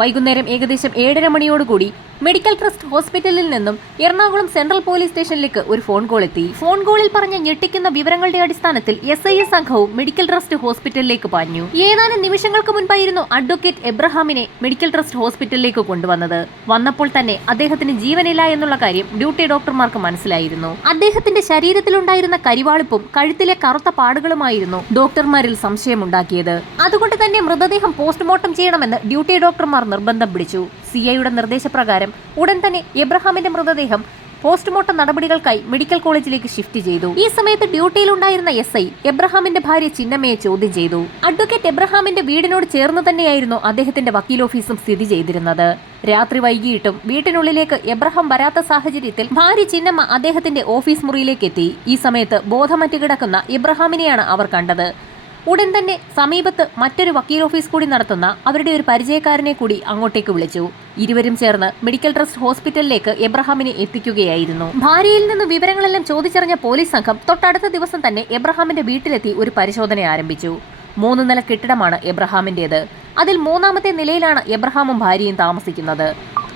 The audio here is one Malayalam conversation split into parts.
വൈകുന്നേരം ഏകദേശം ഏഴര മണിയോടുകൂടി മെഡിക്കൽ ട്രസ്റ്റ് ഹോസ്പിറ്റലിൽ നിന്നും എറണാകുളം സെൻട്രൽ പോലീസ് സ്റ്റേഷനിലേക്ക് ഒരു ഫോൺ കോൾ എത്തി. ഫോൺ കോളിൽ പറഞ്ഞ ഞെട്ടിക്കുന്ന വിവരങ്ങളുടെ അടിസ്ഥാനത്തിൽ എസ് ഐ എസ് സംഘവും മെഡിക്കൽ ട്രസ്റ്റ് ഹോസ്പിറ്റലിലേക്ക് പാഞ്ഞു. ഏതാനും നിമിഷങ്ങൾക്ക് മുൻപായിരുന്നു അഡ്വക്കേറ്റ് എബ്രഹാമിനെ മെഡിക്കൽ ട്രസ്റ്റ് ഹോസ്പിറ്റലിലേക്ക് കൊണ്ടുവന്നത്. വന്നപ്പോൾ തന്നെ അദ്ദേഹത്തിന് ജീവനില്ല എന്നുള്ള കാര്യം ഡ്യൂട്ടി ഡോക്ടർമാർക്ക് മനസ്സിലായിരുന്നു. അദ്ദേഹത്തിന്റെ ശരീരത്തിലുണ്ടായിരുന്ന കരിവാളിപ്പും കഴുത്തിലെ കറുത്ത പാടുകളുമായിരുന്നു ഡോക്ടർമാരിൽ സംശയമുണ്ടാക്കിയത്. അതുകൊണ്ട് തന്നെ മൃതദേഹം പോസ്റ്റ്മോർട്ടം ചെയ്യണമെന്ന് ഡ്യൂട്ടി ഡോക്ടർമാർ നിർബന്ധം പിടിച്ചു. സി ഐയുടെ നിർദ്ദേശപ്രകാരം ഉടൻ തന്നെ എബ്രഹാമിന്റെ മൃതദേഹം പോസ്റ്റ്മോർട്ടം നടപടികൾക്കായി മെഡിക്കൽ കോളേജിലേക്ക് ഷിഫ്റ്റ് ചെയ്തു. ഈ സമയത്ത് ഡ്യൂട്ടിയിലുണ്ടായിരുന്ന എസ് ഐ എബ്രഹാമിന്റെ ഭാര്യ ചിന്നമ്മയെ ചോദ്യം ചെയ്തു. അഡ്വക്കേറ്റ് എബ്രഹാമിന്റെ വീടിനോട് ചേർന്ന് തന്നെയായിരുന്നു അദ്ദേഹത്തിന്റെ വക്കീൽ ഓഫീസും സ്ഥിതി ചെയ്തിരുന്നത്. രാത്രി വൈകിയിട്ടും വീട്ടിനുള്ളിലേക്ക് എബ്രഹാം വരാത്ത സാഹചര്യത്തിൽ ഭാര്യ ചിന്നമ്മ അദ്ദേഹത്തിന്റെ ഓഫീസ് മുറിയിലേക്ക് എത്തി. ഈ സമയത്ത് ബോധമറ്റ് കിടക്കുന്ന എബ്രഹാമിനെയാണ് അവർ കണ്ടത്. ഉടൻ തന്നെ സമീപത്ത് മറ്റൊരു വക്കീൽ ഓഫീസ് കൂടി നടത്തുന്ന അവരുടെ ഒരു പരിചയക്കാരനെ കൂടി അങ്ങോട്ടേക്ക് വിളിച്ചു. ഇരുവരും ചേർന്ന് മെഡിക്കൽ ട്രസ്റ്റ് ഹോസ്പിറ്റലിലേക്ക് എബ്രഹാമിനെ എത്തിക്കുകയായിരുന്നു. ഭാര്യയിൽ നിന്ന് വിവരങ്ങളെല്ലാം ചോദിച്ചറിഞ്ഞ പോലീസ് സംഘം തൊട്ടടുത്ത ദിവസം തന്നെ എബ്രഹാമിന്റെ വീട്ടിലെത്തി ഒരു പരിശോധന ആരംഭിച്ചു. മൂന്ന് നില കെട്ടിടമാണ് എബ്രഹാമിന്റേത്. അതിൽ മൂന്നാമത്തെ നിലയിലാണ് എബ്രഹാമും ഭാര്യയും താമസിക്കുന്നത്.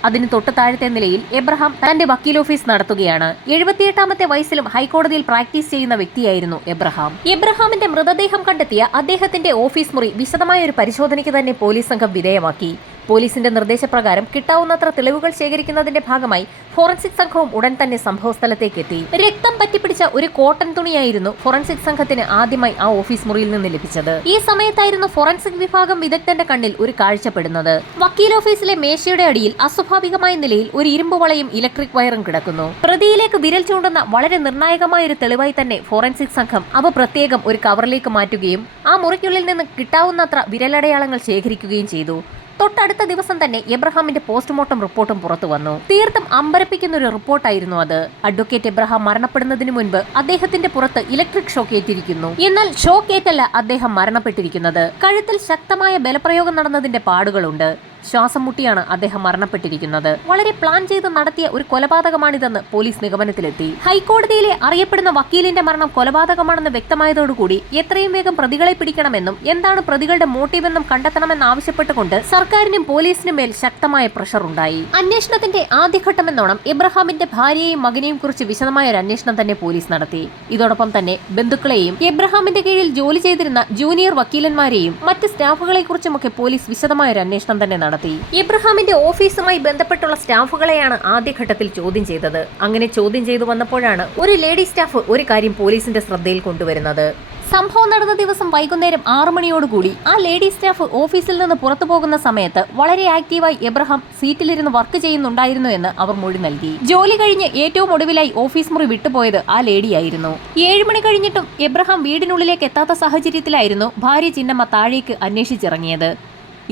അതിന് തൊട്ട് താഴത്തെ നിലയിൽ എബ്രഹാം തന്റെ വക്കീൽ ഓഫീസ് നടത്തുകയാണ്. എഴുപത്തിയെട്ടാമത്തെ വയസ്സിലും ഹൈക്കോടതിയിൽ പ്രാക്ടീസ് ചെയ്യുന്ന വ്യക്തിയായിരുന്നു എബ്രഹാം. എബ്രഹാമിന്റെ മൃതദേഹം കണ്ടെത്തിയ അദ്ദേഹത്തിന്റെ ഓഫീസ് മുറി വിശദമായ ഒരു പരിശോധനയ്ക്ക് തന്നെ പോലീസ് സംഘം വിധേയമാക്കി. പോലീസിന്റെ നിർദ്ദേശപ്രകാരം കിട്ടാവുന്നത്ര തെളിവുകൾ ശേഖരിക്കുന്നതിന്റെ ഭാഗമായി ഫോറൻസിക് സംഘവും ഉടൻ തന്നെ സംഭവസ്ഥലത്തേക്ക് എത്തി രക്തം പറ്റിപ്പിടിച്ച ഒരു കോട്ടൺ തുണിയായിരുന്നു ഫോറൻസിക് സംഘത്തിന് ആദ്യമായി ആ ഓഫീസ് മുറിയിൽ നിന്ന് ലഭിച്ചത്. ഈ സമയത്തായിരുന്നു ഫോറൻസിക് വിഭാഗം വിദഗ്ധന്റെ കണ്ണിൽ ഒരു കാഴ്ചപ്പെടുന്നത്. വക്കീൽ ഓഫീസിലെ മേശയുടെ അടിയിൽ അസ്വാഭാവികമായ നിലയിൽ ഒരു ഇരുമ്പ് വളയും ഇലക്ട്രിക് വയറും കിടക്കുന്നു. പ്രതിയിലേക്ക് വിരൽ ചൂണ്ടുന്ന വളരെ നിർണായകമായ ഒരു തെളിവായി തന്നെ ഫോറൻസിക് സംഘം അവ പ്രത്യേകം ഒരു കവറിലേക്ക് മാറ്റുകയും ആ മുറിക്കുള്ളിൽ നിന്ന് കിട്ടാവുന്നത്ര വിരലടയാളങ്ങൾ ശേഖരിക്കുകയും ചെയ്തു. തൊട്ടടുത്ത ദിവസം തന്നെ എബ്രഹാമിന്റെ പോസ്റ്റ്മോർട്ടം റിപ്പോർട്ടും പുറത്തു വന്നു. തീർത്തും അമ്പരപ്പിക്കുന്ന ഒരു റിപ്പോർട്ടായിരുന്നു അത്. അഡ്വക്കേറ്റ് എബ്രഹാം മരണപ്പെടുന്നതിന് മുൻപ് അദ്ദേഹത്തിന്റെ പുറത്ത് ഇലക്ട്രിക് ഷോക്ക് ഏറ്റിരിക്കുന്നു. എന്നാൽ ഷോക്ക് ഏറ്റല്ല അദ്ദേഹം മരണപ്പെട്ടിരിക്കുന്നത്. കഴുത്തിൽ ശക്തമായ ബലപ്രയോഗം നടന്നതിന്റെ പാടുകളുണ്ട്. ശ്വാസം മുട്ടിയാണ് അദ്ദേഹം മരണപ്പെട്ടിരിക്കുന്നത്. വളരെ പ്ലാൻ ചെയ്ത് നടത്തിയ ഒരു കൊലപാതകമാണിതെന്ന് പോലീസ് നിഗമനത്തിലെത്തി. ഹൈക്കോടതിയിലെ അറിയപ്പെടുന്ന വക്കീലിന്റെ മരണം കൊലപാതകമാണെന്ന് വ്യക്തമായതോടുകൂടി എത്രയും വേഗം പ്രതികളെ പിടിക്കണമെന്നും എന്താണ് പ്രതികളുടെ മോട്ടീവെന്നും കണ്ടെത്തണമെന്നാവശ്യപ്പെട്ടുകൊണ്ട് സർക്കാരിനും പോലീസിനും മേൽ ശക്തമായ പ്രഷർ ഉണ്ടായി. അന്വേഷണത്തിന്റെ ആദ്യഘട്ടമെന്നോണം ഇബ്രഹാമിന്റെ ഭാര്യയെയും മകനെയും കുറിച്ച് വിശദമായ ഒരു അന്വേഷണം തന്നെ പോലീസ് നടത്തി. ഇതോടൊപ്പം തന്നെ ബന്ധുക്കളെയും എബ്രഹാമിന്റെ കീഴിൽ ജോലി ചെയ്തിരുന്ന ജൂനിയർ വക്കീലന്മാരെയും മറ്റ് സ്റ്റാഫുകളെ കുറിച്ചുമൊക്കെ പോലീസ് വിശദമായ ഒരു അന്വേഷണം തന്നെ നടത്തി. ഇബ്രഹാമിന്റെ ഓഫീസുമായി ബന്ധപ്പെട്ടുള്ള സ്റ്റാഫുകളെയാണ് ആദ്യഘട്ടത്തിൽ ചോദ്യം ചെയ്തത്. അങ്ങനെ ചോദ്യം ചെയ്തു വന്നപ്പോഴാണ് ഒരു ലേഡി സ്റ്റാഫ് ഒരു കാര്യം പോലീസിന്റെ ശ്രദ്ധയിൽ കൊണ്ടുവരുന്നത്. സംഭവം നടന്ന ദിവസം വൈകുന്നേരം ആറു മണിയോടുകൂടി ആ ലേഡി സ്റ്റാഫ് ഓഫീസിൽ നിന്ന് പുറത്തു പോകുന്ന സമയത്ത് വളരെ ആക്റ്റീവായി എബ്രഹാം സീറ്റിലിരുന്ന് വർക്ക് ചെയ്യുന്നുണ്ടായിരുന്നു എന്ന് അവർ മൊഴി നൽകി. ജോലി കഴിഞ്ഞ് ഏറ്റവും ഒടുവിലായി ഓഫീസ് മുറി വിട്ടുപോയത് ആ ലേഡിയായിരുന്നു. ഏഴ് മണി കഴിഞ്ഞിട്ടും എബ്രഹാം വീടിനുള്ളിലേക്ക് എത്താത്ത സാഹചര്യത്തിലായിരുന്നു ഭാര്യ ചിന്നമ്മ താഴേക്ക് അന്വേഷിച്ചിറങ്ങിയത്.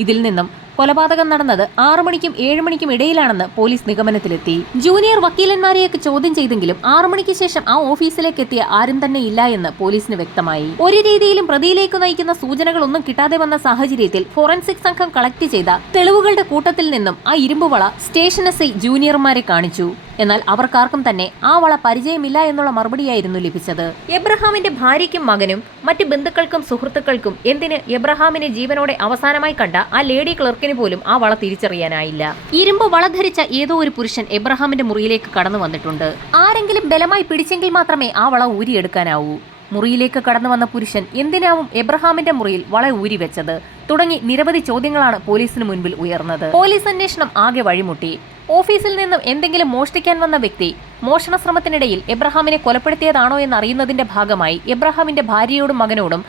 ഇതിൽ നിന്നും കൊലപാതകം നടന്നത് ആറു മണിക്കും ഏഴ് മണിക്കും ഇടയിലാണെന്ന് പോലീസ് നിഗമനത്തിലെത്തി. ജൂനിയർ വക്കീലന്മാരെയൊക്കെ ചോദ്യം ചെയ്തെങ്കിലും ആറു മണിക്ക് ശേഷം ആ ഓഫീസിലേക്ക് എത്തിയ ആരും തന്നെ ഇല്ല എന്ന് പോലീസിന് വ്യക്തമായി. ഒരു രീതിയിലും പ്രതിയിലേക്ക് നയിക്കുന്ന സൂചനകളൊന്നും കിട്ടാതെ വന്ന സാഹചര്യത്തിൽ ഫോറൻസിക് സംഘം കളക്ട് ചെയ്ത തെളിവുകളുടെ കൂട്ടത്തിൽ നിന്നും ആ ഇരുമ്പുവള സ്റ്റേഷൻ എസ് ഐ ജൂനിയർമാരെ കാണിച്ചു. എന്നാൽ അവർക്കാർക്കും തന്നെ ആ വള പരിചയമില്ല എന്നുള്ള മറുപടിയായിരുന്നു ലഭിച്ചത്. എബ്രഹാമിന്റെ ഭാര്യയ്ക്കും മകനും മറ്റ് ബന്ധുക്കൾക്കും സുഹൃത്തുക്കൾക്കും എന്തിന് എബ്രഹാമിനെ ജീവനോടെ അവസാനമായി കണ്ട ആ ലേഡി ക്ലർക്കിന് പോലും ആ വള തിരിച്ചറിയാനായില്ല. ഇരുമ്പ് വള ധരിച്ച ഏതോ ഒരു പുരുഷൻ എബ്രഹാമിന്റെ മുറിയിലേക്ക് കടന്നു വന്നിട്ടുണ്ട്. ആരെങ്കിലും ബലമായി പിടിച്ചെങ്കിൽ മാത്രമേ ആ വള ഊരിയെടുക്കാനാവൂ. മുറിയിലേക്ക് കടന്നു വന്ന പുരുഷൻ എന്തിനാവും എബ്രഹാമിന്റെ മുറിയിൽ വള ഊരി വെച്ചത് തുടങ്ങി നിരവധി ചോദ്യങ്ങളാണ് പോലീസിന് മുൻപിൽ ഉയർന്നത്. പോലീസ് അന്വേഷണം ആകെ വഴിമുട്ടി. ഓഫീസിൽ നിന്നും എന്തെങ്കിലും മോഷ്ടിക്കാൻ വന്ന വ്യക്തി മോഷണ ശ്രമത്തിനിടയിൽ എബ്രഹാമിനെ കൊലപ്പെടുത്തിയതാണോ എന്നറിയുന്നതിന്റെ ഭാഗമായി എബ്രഹാമിന്റെ ഭാര്യയോടും മകനോടും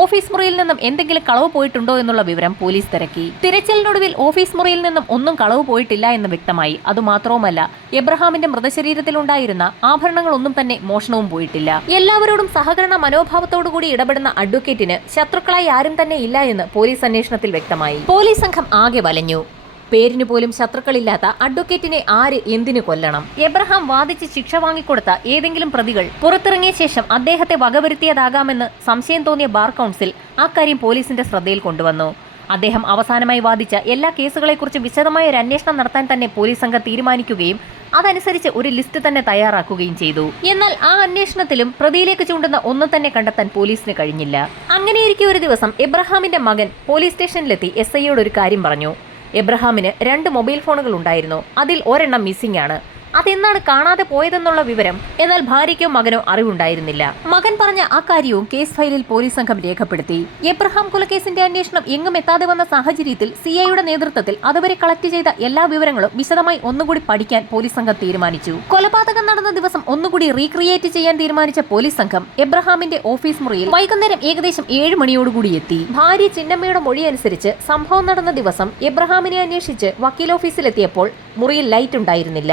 ഓഫീസ് മുറിയിൽ നിന്നും എന്തെങ്കിലും കളവ് പോയിട്ടുണ്ടോ എന്നുള്ള വിവരം പോലീസ് തിരക്കി. തിരച്ചിലിനൊടുവിൽ ഓഫീസ് മുറിയിൽ നിന്നും ഒന്നും കളവ് പോയിട്ടില്ല എന്ന് വ്യക്തമായി. അതുമാത്രവുമല്ല എബ്രഹാമിന്റെ മൃതശരീരത്തിലുണ്ടായിരുന്ന ആഭരണങ്ങളൊന്നും തന്നെ മോഷണവും പോയിട്ടില്ല. എല്ലാവരോടും സഹകരണ മനോഭാവത്തോടുകൂടി ഇടപെടുന്ന അഡ്വക്കേറ്റിന് ശത്രുക്കളായി ആരും തന്നെ ഇല്ല എന്ന് പോലീസ് അന്വേഷണത്തിൽ വ്യക്തമായി. പോലീസ് സംഘം ആകെ വലഞ്ഞു. പേരിന് പോലും ശത്രുക്കളില്ലാത്ത അഡ്വക്കേറ്റിനെ ആര് എന്തിനു കൊല്ലണം? എബ്രഹാം വാദിച്ച് ശിക്ഷ വാങ്ങിക്കൊടുത്ത ഏതെങ്കിലും പ്രതികൾ പുറത്തിറങ്ങിയ ശേഷം അദ്ദേഹത്തെ വകവരുത്തിയതാകാമെന്ന് സംശയം തോന്നിയ ബാർ കൗൺസിൽ അക്കാര്യം പോലീസിന്റെ ശ്രദ്ധയിൽ കൊണ്ടുവന്നു. അദ്ദേഹം അവസാനമായി വാദിച്ച എല്ലാ കേസുകളെക്കുറിച്ച് വിശദമായ ഒരു അന്വേഷണം നടത്താൻ തന്നെ പോലീസ് സംഘം തീരുമാനിക്കുകയും അതനുസരിച്ച് ഒരു ലിസ്റ്റ് തന്നെ തയ്യാറാക്കുകയും ചെയ്തു. എന്നാൽ ആ അന്വേഷണത്തിലും പ്രതിയിലേക്ക് ചൂണ്ടുന്ന ഒന്നും തന്നെ കണ്ടെത്താൻ പോലീസിന് കഴിഞ്ഞില്ല. അങ്ങനെയിരിക്കെ ഒരു ദിവസം എബ്രഹാമിന്റെ മകൻ പോലീസ് സ്റ്റേഷനിലെത്തി എസ് ഐയോട് ഒരു കാര്യം പറഞ്ഞു. എബ്രഹാമിന് രണ്ട് മൊബൈൽ ഫോണുകൾ ഉണ്ടായിരുന്നു അതിൽ ഒരെണ്ണം മിസ്സിംഗ് ആണ്. അതെന്നാണ് കാണാതെ പോയതെന്നുള്ള വിവരം? എന്നാൽ ഭാര്യയ്ക്കോ മകനോ അറിവുണ്ടായിരുന്നില്ല. മകൻ പറഞ്ഞ ആ കാര്യവും കേസ് ഫയലിൽ പോലീസ് സംഘം രേഖപ്പെടുത്തി. എബ്രഹാം കൊലക്കേസിന്റെ അന്വേഷണം എങ്ങും എത്താതെ വന്ന സാഹചര്യത്തിൽ സിഐയുടെ നേതൃത്വത്തിൽ അതുവരെ കളക്ട് ചെയ്ത എല്ലാ വിവരങ്ങളും വിശദമായി ഒന്നുകൂടി പഠിക്കാൻ പോലീസ് സംഘം തീരുമാനിച്ചു. കൊലപാതകം നടന്ന ദിവസം ഒന്നുകൂടി റീക്രിയേറ്റ് ചെയ്യാൻ തീരുമാനിച്ച പോലീസ് സംഘം എബ്രഹാമിന്റെ ഓഫീസ് മുറിയിൽ വൈകുന്നേരം ഏകദേശം ഏഴ് മണിയോടുകൂടി എത്തി. ഭാര്യ ചിന്നമ്മയുടെ മൊഴി അനുസരിച്ച് സംഭവം നടന്ന ദിവസം എബ്രഹാമിനെ അന്വേഷിച്ച് വക്കീൽ ഓഫീസിലെത്തിയപ്പോൾ മുറിയിൽ ലൈറ്റ് ഉണ്ടായിരുന്നില്ല.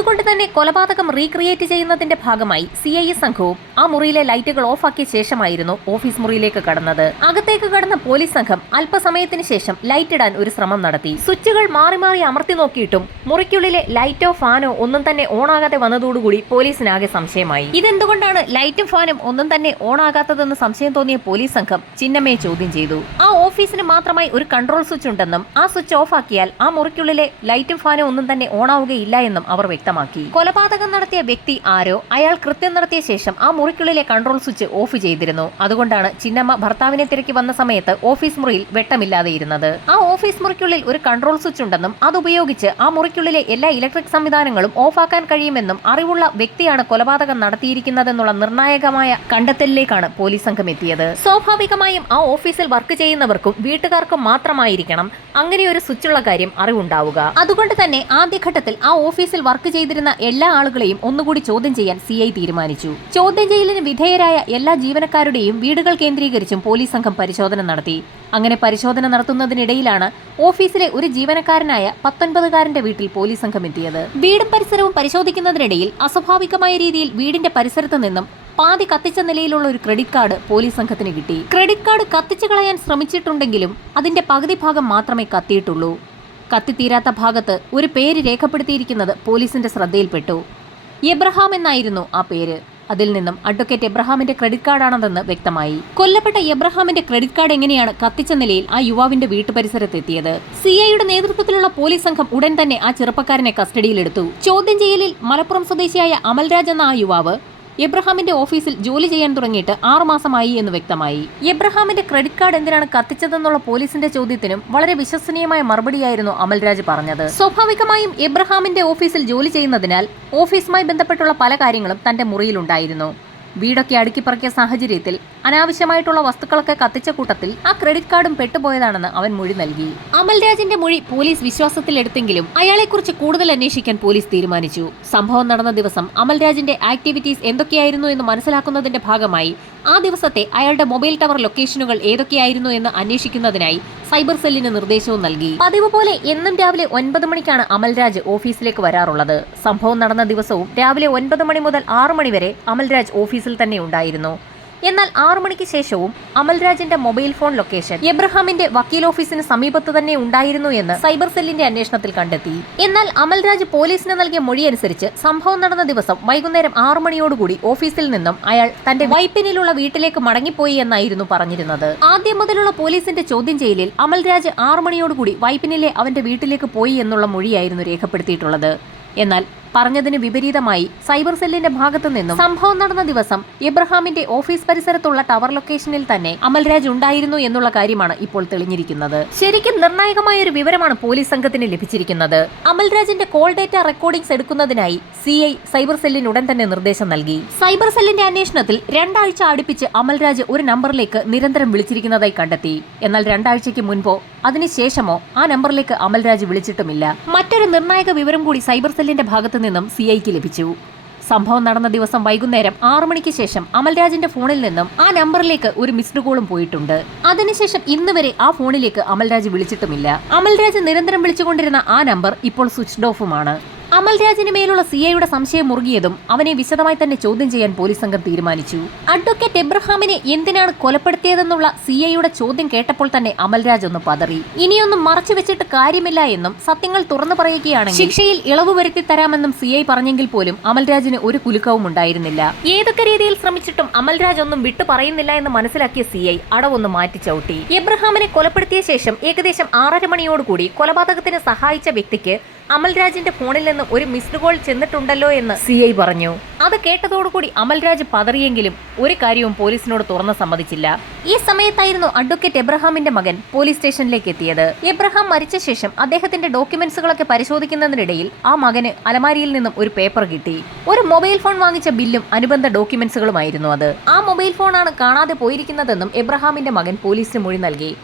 അതുകൊണ്ട് തന്നെ കൊലപാതകം റീക്രിയേറ്റ് ചെയ്യുന്നതിന്റെ ഭാഗമായി സി ഐ സംഘവും ആ മുറിയിലെ ലൈറ്റുകൾ ഓഫാക്കിയ ശേഷമായിരുന്നു ഓഫീസ് മുറിയിലേക്ക് കടന്നത്. അകത്തേക്ക് കടന്ന പോലീസ് സംഘം അല്പസമയത്തിന് ശേഷം ലൈറ്റ് ഇടാൻ ഒരു ശ്രമം നടത്തി. സ്വിച്ചുകൾ മാറി മാറി അമർത്തി നോക്കിയിട്ടും മുറിക്കുള്ളിലെ ലൈറ്റോ ഫാനോ ഒന്നും തന്നെ ഓണാകാതെ വന്നതോടുകൂടി പോലീസിനാകെ സംശയമായി. ഇതെന്തുകൊണ്ടാണ് ലൈറ്റും ഫാനും ഒന്നും തന്നെ ഓണാകാത്തതെന്ന് സംശയം തോന്നിയ പോലീസ് സംഘം ചിഹ്നമേ ചോദ്യം ചെയ്തു. ആ ഓഫീസിന് മാത്രമായി ഒരു കൺട്രോൾ സ്വിച്ച് ഉണ്ടെന്നും ആ സ്വിച്ച് ഓഫ് ആക്കിയാൽ ആ മുറിക്കുള്ളിലെ ലൈറ്റും ഫാനും ഒന്നും തന്നെ ഓണാവുകയില്ല എന്നും അവർ വ്യക്തമാക്കി. കൊലപാതകം നടത്തിയ വ്യക്തി ആരോ അയാൾ കൃത്യം നടത്തിയ ശേഷം ആ മുറിക്കുള്ളിലെ കൺട്രോൾ സ്വിച്ച് ഓഫ് ചെയ്തിരുന്നു. അതുകൊണ്ടാണ് ചിന്നമ്മ ഭർത്താവിനെ തിരക്കി വന്ന സമയത്ത് ഓഫീസ് മുറിയിൽ വെട്ടമില്ലാതെ ഇരുന്നത്. ആ ഓഫീസ് മുറിക്കുള്ളിൽ ഒരു കൺട്രോൾ സ്വിച്ച് ഉണ്ടെന്നും അത് ഉപയോഗിച്ച് ആ മുറിക്കുള്ളിലെ എല്ലാ ഇലക്ട്രിക് സംവിധാനങ്ങളും ഓഫാക്കാൻ കഴിയുമെന്നും അറിവുള്ള വ്യക്തിയാണ് കൊലപാതകം നടത്തിയിരിക്കുന്നതെന്നുള്ള നിർണായകമായ കണ്ടെത്തലിലേക്കാണ് പോലീസ് സംഘം എത്തിയത്. സ്വാഭാവികമായും ആ ഓഫീസിൽ വർക്ക് ചെയ്യുന്നവർക്കും വീട്ടുകാർക്കും മാത്രമായിരിക്കണം അങ്ങനെ ഒരു സ്വിച്ചുള്ള കാര്യം അറിവുണ്ടാവുക. അതുകൊണ്ട് തന്നെ ആദ്യഘട്ടത്തിൽ ആ ഓഫീസിൽ വർക്ക് ചെയ്തിരുന്ന എല്ലാ ആളുകളെയും ഒന്നുകൂടി ചോദ്യം ചെയ്യാൻ സി ഐ തീരുമാനിച്ചു. ചോദ്യം ചെയ്യലിന് വിധേയരായ എല്ലാ ജീവനക്കാരുടെയും വീടുകൾ കേന്ദ്രീകരിച്ചും പോലീസ് സംഘം പരിശോധന നടത്തി. അങ്ങനെ പരിശോധന നടത്തുന്നതിനിടയിലാണ് ഓഫീസിലെ ഒരു ജീവനക്കാരനായ പത്തൊൻപതുകാരന്റെ വീട്ടിൽ പോലീസ് സംഘം എത്തിയത്. വീടും പരിസരവും പരിശോധിക്കുന്നതിനിടയിൽ അസ്വാഭാവികമായ രീതിയിൽ വീടിന്റെ പരിസരത്ത് നിന്നും പാതി കത്തിച്ച നിലയിലുള്ള ഒരു ക്രെഡിറ്റ് കാർഡ് പോലീസ് സംഘത്തിന് കിട്ടി. ക്രെഡിറ്റ് കാർഡ് കത്തിച്ചു കളയാൻ ശ്രമിച്ചിട്ടുണ്ടെങ്കിലും അതിന്റെ പകുതി ഭാഗം മാത്രമേ കത്തിയിട്ടുള്ളൂ. കത്തിത്തീരാത്ത ഭാഗത്ത് ഒരു പേര് രേഖപ്പെടുത്തിയിരിക്കുന്നത് പോലീസിന്റെ ശ്രദ്ധയിൽപ്പെട്ടു. എബ്രഹാം എന്നായിരുന്നു ആ പേര്. അതിൽ നിന്നും അഡ്വക്കേറ്റ് എബ്രഹാമിന്റെ ക്രെഡിറ്റ് കാർഡാണെന്ന് വ്യക്തമായി. കൊല്ലപ്പെട്ട എബ്രഹാമിന്റെ ക്രെഡിറ്റ് കാർഡ് എങ്ങനെയാണ് കത്തിച്ച നിലയിൽ ആ യുവാവിന്റെ വീട്ടുപരിസരത്തെത്തിയത്? സി ഐയുടെ നേതൃത്വത്തിലുള്ള പോലീസ് സംഘം ഉടൻ തന്നെ ആ ചെറുപ്പക്കാരനെ കസ്റ്റഡിയിലെടുത്തു. ചോദ്യം ചെയ്യലിൽ മലപ്പുറം സ്വദേശിയായ അമൽരാജ് എന്ന ആ യുവാവ് എബ്രഹാമിന്റെ ഓഫീസിൽ ജോലി ചെയ്യാൻ തുടങ്ങിയിട്ട് ആറുമാസമായി എന്ന് വ്യക്തമായി. എബ്രഹാമിന്റെ ക്രെഡിറ്റ് കാർഡ് എന്തിനാണ് കത്തിച്ചതെന്നുള്ള പോലീസിന്റെ ചോദ്യത്തിനും വളരെ വിശ്വസനീയമായ മറുപടിയായിരുന്നു അമൽരാജ് പറഞ്ഞത്. സ്വാഭാവികമായും എബ്രഹാമിന്റെ ഓഫീസിൽ ജോലി ചെയ്യുന്നതിനാൽ ഓഫീസുമായി ബന്ധപ്പെട്ടുള്ള പല കാര്യങ്ങളും തന്റെ മുറിയിലുണ്ടായിരുന്നു. വീടൊക്കെ അടുക്കിപ്പറക്കിയ സാഹചര്യത്തിൽ അനാവശ്യമായിട്ടുള്ള വസ്തുക്കളൊക്കെ കത്തിച്ച കൂട്ടത്തിൽ ആ ക്രെഡിറ്റ് കാർഡും പെട്ടുപോയതാണെന്ന് അവൻ മൊഴി നൽകി. അമൽരാജിന്റെ മൊഴി പോലീസ് വിശ്വാസത്തിലെടുത്തെങ്കിലും അയാളെക്കുറിച്ച് കൂടുതൽ അന്വേഷിക്കാൻ പോലീസ് തീരുമാനിച്ചു. സംഭവം നടന്ന ദിവസം അമൽരാജിന്റെ ആക്ടിവിറ്റീസ് എന്തൊക്കെയായിരുന്നു എന്ന് മനസ്സിലാക്കുന്നതിന്റെ ഭാഗമായി ആ ദിവസത്തെ അയാളുടെ മൊബൈൽ ടവർ ലൊക്കേഷനുകൾ ഏതൊക്കെയായിരുന്നു എന്ന് അന്വേഷിക്കുന്നതിനായി സൈബർ സെല്ലിന് നിർദ്ദേശവും നൽകി. പതിവ് പോലെ എന്നും രാവിലെ ഒൻപത് മണിക്കാണ് അമൽരാജ് ഓഫീസിലേക്ക് വരാറുള്ളത്. സംഭവം നടന്ന ദിവസവും രാവിലെ ഒൻപത് മണി മുതൽ ആറു മണി വരെ അമൽരാജ് ഓഫീസിൽ തന്നെ ഉണ്ടായിരുന്നു. എന്നാൽ ആറു മണിക്ക് ശേഷവും അമൽരാജിന്റെ മൊബൈൽ ഫോൺ ലൊക്കേഷൻ എബ്രഹാമിന്റെ വക്കീൽ ഓഫീസിന് സമീപത്ത് തന്നെ ഉണ്ടായിരുന്നു എന്ന് സൈബർ സെല്ലിന്റെ അന്വേഷണത്തിൽ കണ്ടെത്തി. എന്നാൽ അമൽരാജ് പോലീസിന് നൽകിയ മൊഴി അനുസരിച്ച് സംഭവം നടന്ന ദിവസം വൈകുന്നേരം ആറു മണിയോടുകൂടി ഓഫീസിൽ നിന്നും അയാൾ തന്റെ വൈപ്പിനിലുള്ള വീട്ടിലേക്ക് മടങ്ങിപ്പോയി എന്നായിരുന്നു പറഞ്ഞിരുന്നത്. ആദ്യം മുതലുള്ള പോലീസിന്റെ ചോദ്യം ചെയ്യലിൽ അമൽരാജ് ആറു മണിയോടുകൂടി വൈപ്പിനിലെ അവന്റെ വീട്ടിലേക്ക് പോയി എന്നുള്ള മൊഴിയായിരുന്നു രേഖപ്പെടുത്തിയിട്ടുള്ളത്. എന്നാൽ പറഞ്ഞതിന് വിപരീതമായി സൈബർ സെല്ലിന്റെ ഭാഗത്തു നിന്നും സംഭവം നടന്ന ദിവസം ഇബ്രഹാമിന്റെ ഓഫീസ് പരിസരത്തുള്ള ടവർ ലൊക്കേഷനിൽ തന്നെ അമൽരാജ് ഉണ്ടായിരുന്നു എന്നുള്ള കാര്യമാണ് ഇപ്പോൾ തെളിഞ്ഞിരിക്കുന്നത്. ശരിക്കും നിർണായകമായ ഒരു വിവരമാണ് പോലീസ് സംഘത്തിന് ലഭിച്ചിരിക്കുന്നത്. അമൽരാജിന്റെ കോൾ ഡേറ്റ റെക്കോർഡിംഗ്സ് എടുക്കുന്നതിനായി സി ഐ സൈബർ സെല്ലിന് ഉടൻ തന്നെ നിർദ്ദേശം നൽകി. സൈബർ സെല്ലിന്റെ അന്വേഷണത്തിൽ രണ്ടാഴ്ച അടുപ്പിച്ച് അമൽരാജ് ഒരു നമ്പറിലേക്ക് നിരന്തരം വിളിച്ചിരിക്കുന്നതായി കണ്ടെത്തി. എന്നാൽ രണ്ടാഴ്ചയ്ക്ക് മുൻപോ അതിനുശേഷമോ ആ നമ്പറിലേക്ക് അമൽരാജ് വിളിച്ചിട്ടുമില്ല. മറ്റൊരു നിർണായക വിവരം കൂടി സൈബർ സെല്ലിന്റെ ഭാഗത്തു നിന്നും സി ഐക്ക് ലഭിച്ചു. സംഭവം നടന്ന ദിവസം വൈകുന്നേരം ആറു മണിക്ക് ശേഷം അമൽരാജിന്റെ ഫോണിൽ നിന്നും ആ നമ്പറിലേക്ക് ഒരു മിസ്ഡ് കോളും പോയിട്ടുണ്ട്. അതിനുശേഷം ഇന്ന് വരെ ആ ഫോണിലേക്ക് അമൽരാജ് വിളിച്ചിട്ടുമില്ല. അമൽരാജ് നിരന്തരം വിളിച്ചുകൊണ്ടിരുന്ന ആ നമ്പർ ഇപ്പോൾ സ്വിച്ച്ഡ് ഓഫുമാണ്. അമൽരാജിന് മേലുള്ള സി ഐയുടെ സംശയം മുറുകിയതും അവനെ വിശദമായി തന്നെ ചോദ്യം ചെയ്യാൻ പോലീസ് സംഘം തീരുമാനിച്ചു. അഡ്വക്കേറ്റ് എബ്രഹാമിനെ എന്തിനാണ് കൊലപ്പെടുത്തിയതെന്നുള്ള സി ഐയുടെ ചോദ്യം കേട്ടപ്പോൾ തന്നെ അമൽരാജ് ഒന്ന് പതറി. ഇനിയൊന്നും മറച്ചു വെച്ചിട്ട് കാര്യമില്ല എന്നും സത്യങ്ങൾ തുറന്നു പറയുകയാണെങ്കിൽ ശിക്ഷയിൽ ഇളവ് വരുത്തി തരാമെന്നും സി ഐ പറഞ്ഞെങ്കിൽ പോലും അമൽരാജിന് ഒരു കുലുക്കവും ഉണ്ടായിരുന്നില്ല. ഏതൊക്കെ രീതിയിൽ ശ്രമിച്ചിട്ടും അമൽരാജ് ഒന്നും വിട്ടു പറയുന്നില്ല എന്ന് മനസ്സിലാക്കിയ സി ഐ അടവൊന്ന് മാറ്റി ചവിട്ടി. എബ്രഹാമിനെ കൊലപ്പെടുത്തിയ ശേഷം ഏകദേശം ആറര മണിയോടുകൂടി കൊലപാതകത്തിന് സഹായിച്ച വ്യക്തിക്ക് അമൽരാജിന്റെ ഫോണിൽ നിന്ന് ഒരു മിസ്ഡ് കോൾ ചെന്നിട്ടുണ്ടല്ലോ എന്ന് സി ഐ പറഞ്ഞു. അത് കേട്ടതോടുകൂടി അമൽരാജ് പതറിയെങ്കിലും ഒരു കാര്യവും പോലീസിനോട് തുറന്ന് സമ്മതിച്ചില്ല. ഈ സമയത്തായിരുന്നു അഡ്വക്കേറ്റ് എബ്രഹാമിന്റെ മകൻ പോലീസ് സ്റ്റേഷനിലേക്ക് എത്തിയത്. എബ്രഹാം മരിച്ച ശേഷം അദ്ദേഹത്തിന്റെ ഡോക്യുമെന്റ്സുകളൊക്കെ പരിശോധിക്കുന്നതിനിടയിൽ ആ മകന് അലമാരിയിൽ നിന്നും ഒരു പേപ്പർ കിട്ടി. ഒരു മൊബൈൽ ഫോൺ വാങ്ങിച്ച ബില്ലും അനുബന്ധ ഡോക്യുമെന്റ്സുകളുമായിരുന്നു അത്. ആ മൊബൈൽ ഫോണാണ് കാണാതെ പോയിരിക്കുന്നതെന്നും എബ്രഹാമിന്റെ മകൻ പോലീസിന് മൊഴി നൽകി.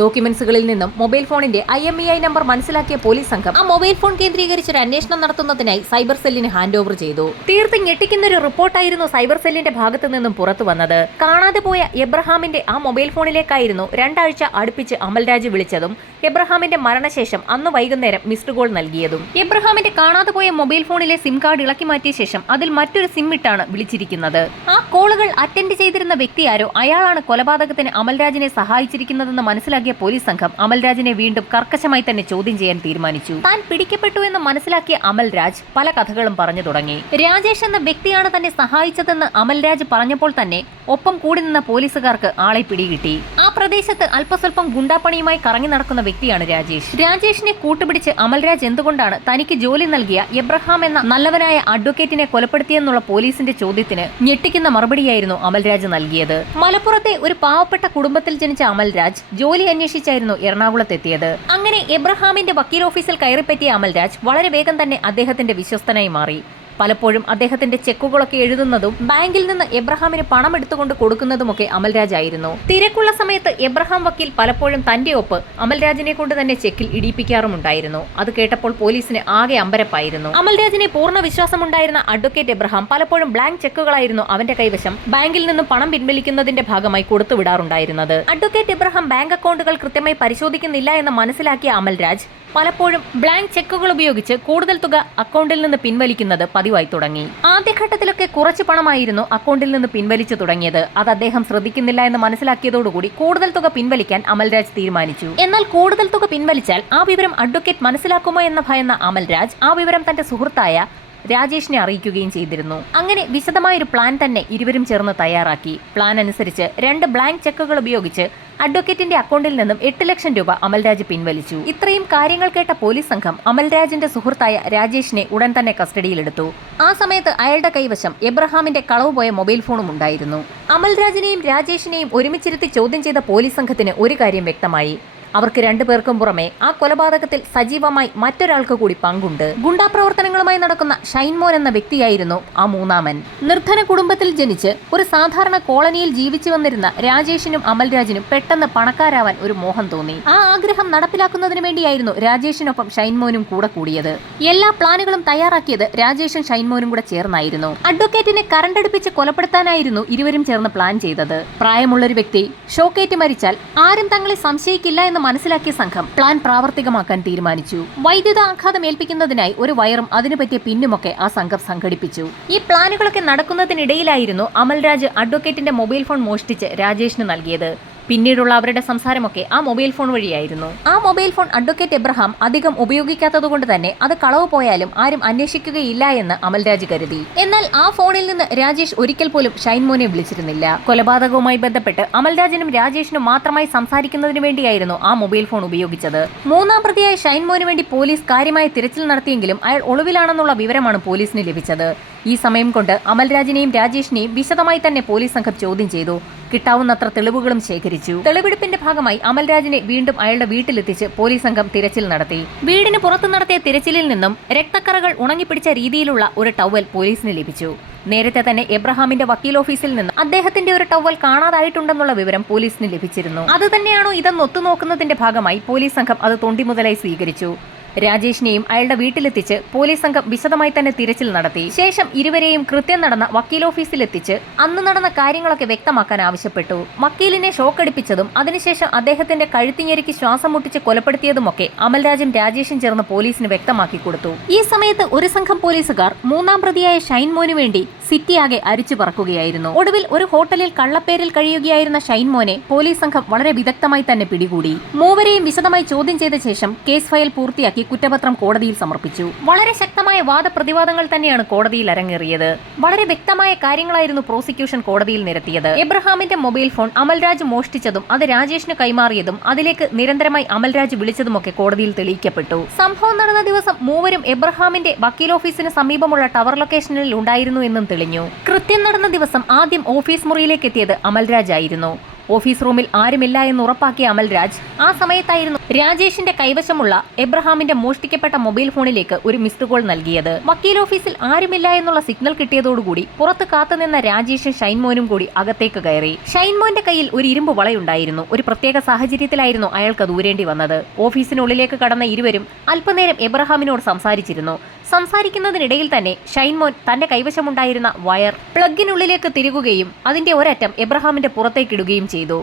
ഡോക്യുമെന്റ്സുകളിൽ നിന്നും മൊബൈൽ ഫോണിന്റെ I M E I number മനസ്സിലാക്കിയ പോലീസ് സംഘം ആ മൊബൈൽ ഫോൺ കേന്ദ്രീകരിച്ച് ഒരു അന്വേഷണം നടത്തുന്നതിനായി സൈബർ സെല്ലിന് ഹാൻഡ് ഓവർ ചെയ്തു. തീർത്തും ഞെട്ടിക്കുന്ന ഒരു റിപ്പോർട്ടായിരുന്നു സൈബർ സെല്ലിന്റെ ഭാഗത്തു നിന്നും പുറത്തു വന്നത്. കാണാതെ പോയ എബ്രഹാമിന്റെ ആ മൊബൈൽ ഫോണിലേക്കായിരുന്നു രണ്ടാഴ്ച അടുപ്പിച്ച് അമൽരാജ് വിളിച്ചതും എബ്രഹാമിന്റെ മരണശേഷം അന്ന് വൈകുന്നേരം മിസ്ഡ് കോൾ നൽകിയതും. എബ്രഹാമിന്റെ കാണാതെ പോയ മൊബൈൽ ഫോണിലെ സിം കാർഡ് ഇളക്കി മാറ്റിയ ശേഷം അതിൽ മറ്റൊരു സിം ഇട്ടാണ് വിളിച്ചിരിക്കുന്നത്. ആ കോളുകൾ അറ്റൻഡ് ചെയ്തിരുന്ന വ്യക്തിയാരോ അയാളാണ് കൊലപാതകത്തിന് അമൽരാജിനെ സഹായിച്ചിരിക്കുന്നതെന്ന് മനസ്സിലാക്കിയ പോലീസ് സംഘം അമൽരാജിനെ വീണ്ടും കർക്കശമായി തന്നെ ചോദ്യം ചെയ്യാൻ തീരുമാനിച്ചു. താൻ പിടിക്കപ്പെട്ടു എന്ന് മനസ്സിലാക്കിയ അമൽരാജ് പല കഥകളും പറഞ്ഞു തുടങ്ങി. രാജേഷ് എന്ന വ്യക്തിയാണ് തന്നെ സഹായിച്ചതെന്ന് അമൽരാജ് പറഞ്ഞപ്പോൾ തന്നെ ഒപ്പം കൂടി നിന്ന പോലീസുകാർക്ക് ആളെ പിടികിട്ടി. ആ പ്രദേശത്ത് അല്പസ്വല്പം ഗുണ്ടാപ്പണിയുമായി കറങ്ങി നടക്കുന്ന വ്യക്തിയാണ് രാജേഷ്. രാജേഷിനെ കൂട്ടുപിടിച്ച് അമൽരാജ് എന്തുകൊണ്ടാണ് തനിക്ക് ജോലി നൽകിയ എബ്രഹാം എന്ന നല്ലവനായ അഡ്വക്കേറ്റിനെ കൊലപ്പെടുത്തിയെന്നുള്ള പോലീസിന്റെ ചോദ്യത്തിന് ഞെട്ടിക്കുന്ന മറുപടിയായിരുന്നു അമൽരാജ് നൽകിയത്. മലപ്പുറത്തെ ഒരു പാവപ്പെട്ട കുടുംബത്തിൽ ജനിച്ച അമൽരാജ് ജോലി അന്വേഷിച്ചായിരുന്നു എറണാകുളത്തെത്തിയത്. അങ്ങനെ എബ്രഹാമിന്റെ വക്കീൽ ഓഫീസിൽ കയറിപ്പറ്റിയ അമൽരാജ് വളരെ വേഗം തന്നെ അദ്ദേഹത്തിന്റെ വിശ്വസ്തനായി മാറി. പലപ്പോഴും അദ്ദേഹത്തിന്റെ ചെക്കുകളൊക്കെ എഴുതുന്നതും ബാങ്കിൽ നിന്ന് എബ്രഹാമിന് പണം എടുത്തുകൊണ്ട് കൊടുക്കുന്നതുമൊക്കെ അമൽരാജ് ആയിരുന്നു തിരക്കുള്ള സമയത്ത് എബ്രഹാം വക്കീൽ പലപ്പോഴും തന്റെ ഒപ്പ് അമൽരാജിനെ കൊണ്ട് തന്നെ ചെക്കിൽ ഇടിപ്പിക്കാറുമുണ്ടായിരുന്നു അത് കേട്ടപ്പോൾ പോലീസിന് ആകെ അമ്പരപ്പായിരുന്നു. അമൽരാജിനെ പൂർണ വിശ്വാസമുണ്ടായിരുന്ന അഡ്വക്കേറ്റ് എബ്രഹാം പലപ്പോഴും ബ്ലാങ്ക് ചെക്കുകളായിരുന്നു അവന്റെ കൈവശം ബാങ്കിൽ നിന്നും പണം പിൻവലിക്കുന്നതിന്റെ ഭാഗമായി കൊടുത്തുവിടാറുണ്ടായിരുന്നത്. അഡ്വക്കേറ്റ് എബ്രഹാം ബാങ്ക് അക്കൗണ്ടുകൾ കൃത്യമായി പരിശോധിക്കുന്നില്ല എന്ന് മനസ്സിലാക്കിയ അമൽരാജ് പലപ്പോഴും ബ്ലാങ്ക് ചെക്കുകൾ ഉപയോഗിച്ച് കൂടുതൽ തുക അക്കൗണ്ടിൽ നിന്ന് പിൻവലിക്കുന്നത് പതിവായി തുടങ്ങി. ആദ്യഘട്ടത്തിലൊക്കെ കുറച്ച് പണമായിരുന്നു അക്കൗണ്ടിൽ നിന്ന് പിൻവലിച്ചു തുടങ്ങിയത്. അത് അദ്ദേഹം ശ്രദ്ധിക്കുന്നില്ല എന്ന് മനസ്സിലാക്കിയതോടുകൂടി കൂടുതൽ തുക പിൻവലിക്കാൻ അമൽരാജ് തീരുമാനിച്ചു. എന്നാൽ കൂടുതൽ തുക പിൻവലിച്ചാൽ ആ വിവരം അഡ്വക്കേറ്റ് മനസ്സിലാക്കുമോ എന്ന ഭയന്ന അമൽരാജ് ആ വിവരം തന്റെ സുഹൃത്തായ രാജേഷിനെ അറിയിക്കുകയും ചെയ്തിരുന്നു. അങ്ങനെ വിശദമായൊരു പ്ലാൻ തന്നെ ഇരുവരും ചേർന്ന് തയ്യാറാക്കി. പ്ലാൻ അനുസരിച്ച് രണ്ട് ബ്ലാങ്ക് ചെക്കുകൾ ഉപയോഗിച്ച് അഡ്വക്കേറ്റിന്റെ അക്കൗണ്ടിൽ നിന്നും എട്ട് ലക്ഷം രൂപ അമൽരാജ് പിൻവലിച്ചു. ഇത്രയും കാര്യങ്ങൾ കേട്ട പോലീസ് സംഘം അമൽരാജിന്റെ സുഹൃത്തായ രാജേഷിനെ ഉടൻ തന്നെ കസ്റ്റഡിയിലെടുത്തു. ആ സമയത്ത് അയാളുടെ കൈവശം എബ്രഹാമിന്റെ കളവ് പോയ മൊബൈൽ ഫോണും ഉണ്ടായിരുന്നു. അമൽരാജിനെയും രാജേഷിനെയും ഒരുമിച്ചിരുത്തി ചോദ്യം ചെയ്ത പോലീസ് സംഘത്തിന് ഒരു കാര്യം വ്യക്തമായി. അവർക്ക് രണ്ടുപേർക്കും പുറമെ ആ കൊലപാതകത്തിൽ സജീവമായി മറ്റൊരാൾക്ക് കൂടി പങ്കുണ്ട്. ഗുണ്ടാ പ്രവർത്തനങ്ങളുമായി നടക്കുന്ന ഷൈൻമോൻ എന്ന വ്യക്തിയായിരുന്നു ആ മൂന്നാമൻ. നിർധന കുടുംബത്തിൽ ജനിച്ച് ഒരു സാധാരണ കോളനിയിൽ ജീവിച്ചു വന്നിരുന്ന രാജേഷിനും അമൽരാജിനും പെട്ടെന്ന് പണക്കാരാവാൻ ഒരു മോഹം തോന്നി. ആ ആഗ്രഹം നടപ്പിലാക്കുന്നതിന് വേണ്ടിയായിരുന്നു രാജേഷിനൊപ്പം ഷൈൻമോനും കൂടെ കൂടിയത്. എല്ലാ പ്ലാനുകളും തയ്യാറാക്കിയത് രാജേഷും ഷൈൻമോനും കൂടെ ചേർന്നായിരുന്നു. അഡ്വക്കേറ്റിനെ കറണ്ടടുപ്പിച്ച് കൊലപ്പെടുത്താനായിരുന്നു ഇരുവരും ചേർന്ന് പ്ലാൻ ചെയ്തത്. പ്രായമുള്ളൊരു വ്യക്തി ഷോക്കേറ്റ് മരിച്ചാൽ ആരും തങ്ങളെ സംശയിക്കില്ല എന്ന് മനസ്സിലാക്കിയ സംഘം പ്ലാൻ പ്രാവർത്തികമാക്കാൻ തീരുമാനിച്ചു. വൈദ്യുത ആഘാതം ഏൽപ്പിക്കുന്നതിനായി ഒരു വയറും അതിനു പറ്റിയ പിന്നുമൊക്കെ ആ സംഘം സംഘടിപ്പിച്ചു. ഈ പ്ലാനുകളൊക്കെ നടക്കുന്നതിനിടയിലായിരുന്നു അമൽരാജ് അഡ്വക്കേറ്റിന്റെ മൊബൈൽ ഫോൺ മോഷ്ടിച്ച് രാജേഷിന് നൽകിയത്. പിന്നീടുള്ള അവരുടെ സംസാരമൊക്കെ ആ മൊബൈൽ ഫോൺ വഴിയായിരുന്നു. ആ മൊബൈൽ ഫോൺ അഡ്വക്കേറ്റ് എബ്രഹാം അധികം ഉപയോഗിക്കാത്തതുകൊണ്ട് തന്നെ അത് കളവ് പോയാലും ആരും അന്വേഷിക്കുകയില്ല എന്ന് അമൽരാജ് കരുതി. എന്നാൽ ആ ഫോണിൽ നിന്ന് രാജേഷ് ഒരിക്കൽ പോലും ഷൈൻമോനെ വിളിച്ചിരുന്നില്ല. കൊലപാതകവുമായി ബന്ധപ്പെട്ട് അമൽരാജിനും രാജേഷിനും മാത്രമായി സംസാരിക്കുന്നതിന് വേണ്ടിയായിരുന്നു ആ മൊബൈൽ ഫോൺ ഉപയോഗിച്ചത്. മൂന്നാം പ്രതിയായ ഷൈൻമോന് വേണ്ടി പോലീസ് കാര്യമായ തിരച്ചിൽ നടത്തിയെങ്കിലും അയാൾ ഒളിവിലാണെന്നുള്ള വിവരമാണ് പോലീസിന് ലഭിച്ചത്. ഈ സമയം കൊണ്ട് അമൽരാജിനെയും രാജേഷിനെയും വിശദമായി തന്നെ പോലീസ് സംഘം ചോദ്യം ചെയ്തു. കിട്ടാവുന്നത്ര തെളിവുകളും ശേഖരിച്ചു. തെളിവെടുപ്പിന്റെ ഭാഗമായി അമൽരാജിനെ വീണ്ടും അയാളുടെ വീട്ടിലെത്തിച്ച് പോലീസ് സംഘം തിരച്ചിൽ നടത്തി. വീടിന് പുറത്തു നടത്തിയ തിരച്ചിലിൽ നിന്നും രക്തക്കറകൾ ഉണങ്ങിപ്പിടിച്ച രീതിയിലുള്ള ഒരു ടവൽ പോലീസിന് ലഭിച്ചു. നേരത്തെ തന്നെ എബ്രഹാമിന്റെ വക്കീൽ ഓഫീസിൽ നിന്ന് അദ്ദേഹത്തിന്റെ ഒരു ടവൽ കാണാതായിട്ടുണ്ടെന്നുള്ള വിവരം പോലീസിന് ലഭിച്ചിരുന്നു. അത് തന്നെയാണോ ഇതെന്ന് ഒത്തുനോക്കുന്നതിന്റെ ഭാഗമായി പോലീസ് സംഘം അത് തൊണ്ടി മുതലായി സ്വീകരിച്ചു. രാജേഷിനെയും അയാളുടെ വീട്ടിലെത്തിച്ച് പോലീസ് സംഘം വിശദമായി തന്നെ തിരച്ചിൽ നടത്തി. ശേഷം ഇരുവരെയും കൃത്യം നടന്ന വക്കീൽ ഓഫീസിലെത്തിച്ച് അന്ന് നടന്ന കാര്യങ്ങളൊക്കെ വ്യക്തമാക്കാൻ ആവശ്യപ്പെട്ടു. വക്കീലിനെ ഷോക്കടിപ്പിച്ചതും അതിനുശേഷം അദ്ദേഹത്തിന്റെ കഴുത്തിഞ്ഞരിക്ക് ശ്വാസം മുട്ടിച്ച് കൊലപ്പെടുത്തിയതുമൊക്കെ അമൽരാജും രാജേഷും ചേർന്ന് പോലീസിന് വ്യക്തമാക്കി കൊടുത്തു. ഈ സമയത്ത് ഒരു സംഘം പോലീസുകാർ മൂന്നാം പ്രതിയായ ഷൈൻ മോനു വേണ്ടി സിറ്റിയാകെ അരിച്ചു പറക്കുകയായിരുന്നു. ഒടുവിൽ ഒരു ഹോട്ടലിൽ കള്ളപ്പേരിൽ കഴിയുകയായിരുന്ന ഷൈൻ മോനെ പോലീസ് സംഘം വളരെ വിദഗ്ധമായി തന്നെ പിടികൂടി. മൂവരെയും വിശദമായി ചോദ്യം ചെയ്ത ശേഷം കേസ് ഫയൽ പൂർത്തിയാക്കി കുറ്റപത്രം കോടതിയിൽ സമർപ്പിച്ചു. വളരെ ശക്തമായ വാദപ്രതിവാദങ്ങൾ തന്നെയാണ് കോടതിയിൽ അരങ്ങേറിയത്. വളരെ വ്യക്തമായ കാര്യങ്ങളായിരുന്നു പ്രോസിക്യൂഷൻ കോടതിയിൽ നിരത്തിയത്. എബ്രഹാമിന്റെ മൊബൈൽ ഫോൺ അമൽരാജ് മോഷ്ടിച്ചതും അത് രാജേഷിന് കൈമാറിയതും അതിലേക്ക് നിരന്തരമായി അമൽരാജ് വിളിച്ചതുമൊക്കെ കോടതിയിൽ തെളിയിക്കപ്പെട്ടു. സംഭവം നടന്ന ദിവസം മൂവരും എബ്രഹാമിന്റെ വക്കീൽ ഓഫീസിന് സമീപമുള്ള ടവർ ലൊക്കേഷനിൽ ഉണ്ടായിരുന്നു എന്നും തെളിഞ്ഞു. കൃത്യം നടന്ന ദിവസം ആദ്യം ഓഫീസ് മുറിയിലേക്ക് എത്തിയത് അമൽരാജ് ആയിരുന്നു ഓഫീസ് റൂമിൽ ആരുമില്ല എന്ന് ഉറപ്പാക്കിയ അമൽരാജ് ആ സമയത്തായിരുന്നു രാജേഷിന്റെ കൈവശമുള്ള എബ്രഹാമിന്റെ മോഷ്ടിക്കപ്പെട്ട മൊബൈൽ ഫോണിലേക്ക് ഒരു മിസ്ഡ് കോൾ നൽകിയത്. വക്കീൽ ഓഫീസിൽ ആരുമില്ല എന്നുള്ള സിഗ്നൽ കിട്ടിയതോടുകൂടി പുറത്ത് കാത്തുനിന്ന രാജേഷും ഷൈൻമോനും കൂടി അകത്തേക്ക് കയറി. ഷൈൻമോന്റെ കയ്യിൽ ഒരു ഇരുമ്പ് വളയുണ്ടായിരുന്നു. ഒരു പ്രത്യേക സാഹചര്യത്തിലായിരുന്നു അയാൾക്ക് ദൂരേണ്ടി വന്നത്. ഓഫീസിനുള്ളിലേക്ക് കടന്ന ഇരുവരും അല്പനേരം എബ്രഹാമിനോട് സംസാരിച്ചിരുന്നു. സംസാരിക്കുന്നതിനിടയിൽ തന്നെ ഷൈൻമോൻ തന്റെ കൈവശമുണ്ടായിരുന്ന വയർ പ്ലഗിനുള്ളിലേക്ക് തിരികുകയും അതിന്റെ ഒരറ്റം എബ്രഹാമിന്റെ പുറത്തേക്കിടുകയും ചെയ്തു.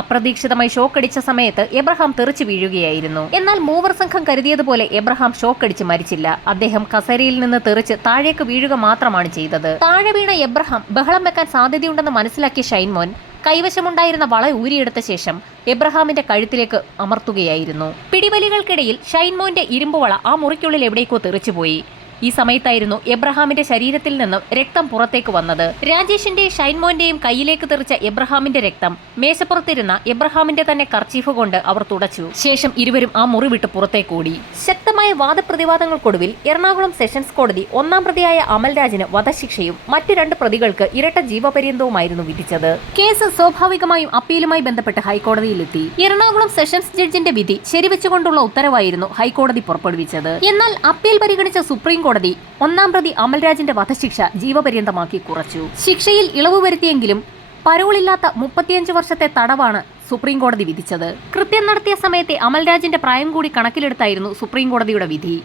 അപ്രതീക്ഷിതമായി ഷോക്കടിച്ച സമയത്ത് എബ്രഹാം തെറിച്ചു വീഴുകയായിരുന്നു. എന്നാൽ മൂവർ സംഘം കരുതിയതുപോലെ എബ്രഹാം ഷോക്ക് അടിച്ച് മരിച്ചില്ല. അദ്ദേഹം കസേരയിൽ നിന്ന് തെറിച്ച് താഴേക്ക് വീഴുക മാത്രമാണ് ചെയ്തത്. താഴെ വീണ എബ്രഹാം ബഹളം വെക്കാൻ സാധ്യതയുണ്ടെന്ന് മനസ്സിലാക്കിയ ഷൈൻമോൻ കൈവശമുണ്ടായിരുന്ന വള ഊരിയെടുത്ത ശേഷം എബ്രഹാമിന്റെ കഴുത്തിലേക്ക് അമർത്തുകയായിരുന്നു. പിടിവലികൾക്കിടയിൽ ഷൈൻമോന്റെ ഇരുമ്പുവള ആ മുറിക്കുള്ളിൽ എവിടേക്കോ തെറിച്ചുപോയി. ഈ സമയത്തായിരുന്നു എബ്രഹാമിന്റെ ശരീരത്തിൽ നിന്നും രക്തം പുറത്തേക്ക് വന്നത്. രാജേഷിന്റെ ഷൈൻമോന്റെയും കയ്യിലേക്ക് തെറിച്ച എബ്രഹാമിന്റെ രക്തം മേശപ്പുറത്തിരുന്ന എബ്രഹാമിന്റെ തന്നെ കർച്ചീഫ് കൊണ്ട് അവർ തുടച്ചു. ശേഷം ഇരുവരും ആ മുറി വിട്ട് പുറത്തേക്ക് ഓടി. ശക്തമായ വാദപ്രതിവാദങ്ങൾക്കൊടുവിൽ എറണാകുളം സെഷൻസ് കോടതി ഒന്നാം പ്രതിയായ അമൽരാജിന് വധശിക്ഷയും മറ്റു രണ്ട് പ്രതികൾക്ക് ഇരട്ട ജീവപര്യന്തവുമായിരുന്നു വിധിച്ചത്. കേസ് സ്വാഭാവികമായും അപ്പീലുമായി ബന്ധപ്പെട്ട് ഹൈക്കോടതിയിലെത്തി. എറണാകുളം സെഷൻസ് ജഡ്ജിന്റെ വിധി ശരിവെച്ചുകൊണ്ടുള്ള ഉത്തരവായിരുന്നു ഹൈക്കോടതി പുറപ്പെടുവിച്ചത്. എന്നാൽ അപ്പീൽ പരിഗണിച്ച സുപ്രീം കോടതി ഒന്നാം പ്രതി അമൽരാജിന്റെ വധശിക്ഷ ജീവപര്യന്തമാക്കി കുറച്ചു. ശിക്ഷയിൽ ഇളവ് വരുത്തിയെങ്കിലും പരോളില്ലാത്ത മുപ്പത്തിയഞ്ച് വർഷത്തെ തടവാണ് സുപ്രീം കോടതി വിധിച്ചത്. കൃത്യം നടത്തിയ സമയത്തെ അമൽരാജിന്റെ പ്രായം കൂടി കണക്കിലെടുത്തായിരുന്നു സുപ്രീം കോടതിയുടെ വിധി.